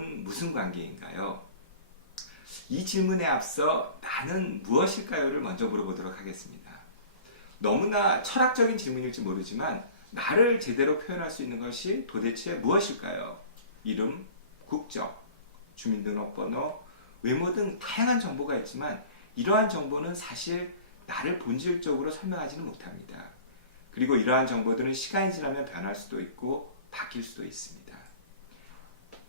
게놈은 무슨 관계인가요? 이 질문에 앞서 나는 무엇일까요를 먼저 물어보도록 하겠습니다. 너무나 철학적인 질문일지 모르지만 나를 제대로 표현할 수 있는 것이 도대체 무엇일까요? 이름, 국적, 주민등록번호, 외모 등 다양한 정보가 있지만 이러한 정보는 사실 나를 본질적으로 설명하지는 못합니다. 그리고 이러한 정보들은 시간이 지나면 변할 수도 있고 바뀔 수도 있습니다.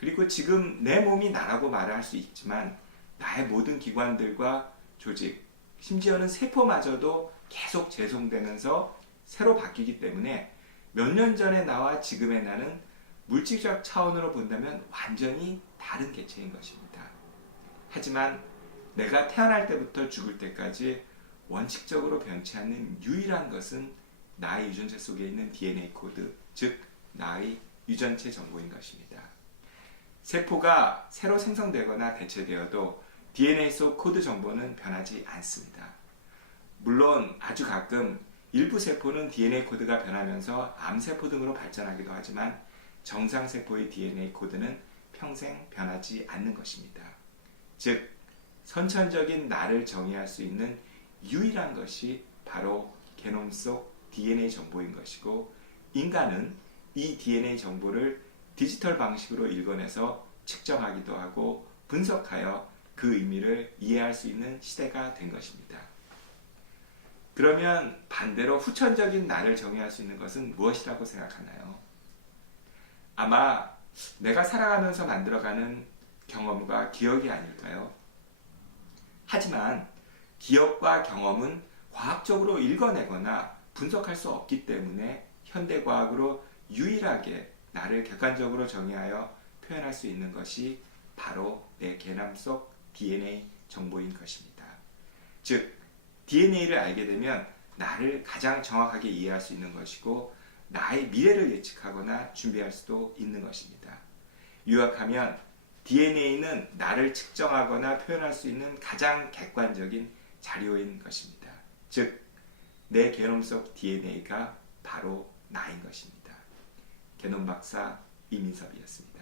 그리고 지금 내 몸이 나라고 말을 할 수 있지만 나의 모든 기관들과 조직, 심지어는 세포마저도 계속 재송되면서 새로 바뀌기 때문에 몇 년 전의 나와 지금의 나는 물질적 차원으로 본다면 완전히 다른 개체인 것입니다. 하지만 내가 태어날 때부터 죽을 때까지 원칙적으로 변치 않는 유일한 것은 나의 유전체 속에 있는 DNA 코드, 즉 나의 유전체 정보인 것입니다. 세포가 새로 생성되거나 대체되어도 DNA 속 코드 정보는 변하지 않습니다. 물론 아주 가끔 일부 세포는 DNA 코드가 변하면서 암세포 등으로 발전하기도 하지만 정상세포의 DNA 코드는 평생 변하지 않는 것입니다. 즉, 선천적인 나를 정의할 수 있는 유일한 것이 바로 게놈 속 DNA 정보인 것이고, 인간은 이 DNA 정보를 디지털 방식으로 읽어내서 측정하기도 하고 분석하여 그 의미를 이해할 수 있는 시대가 된 것입니다. 그러면 반대로 후천적인 나를 정의할 수 있는 것은 무엇이라고 생각하나요? 아마 내가 살아가면서 만들어가는 경험과 기억이 아닐까요? 하지만 기억과 경험은 과학적으로 읽어내거나 분석할 수 없기 때문에 현대과학으로 유일하게 나를 객관적으로 정의하여 표현할 수 있는 것이 바로 내 개남 속 DNA 정보인 것입니다. 즉, DNA를 알게 되면 나를 가장 정확하게 이해할 수 있는 것이고 나의 미래를 예측하거나 준비할 수도 있는 것입니다. 요약하면 DNA는 나를 측정하거나 표현할 수 있는 가장 객관적인 자료인 것입니다. 즉, 내 게놈 속 DNA가 바로 나인 것입니다. 게놈 박사 이민섭이었습니다.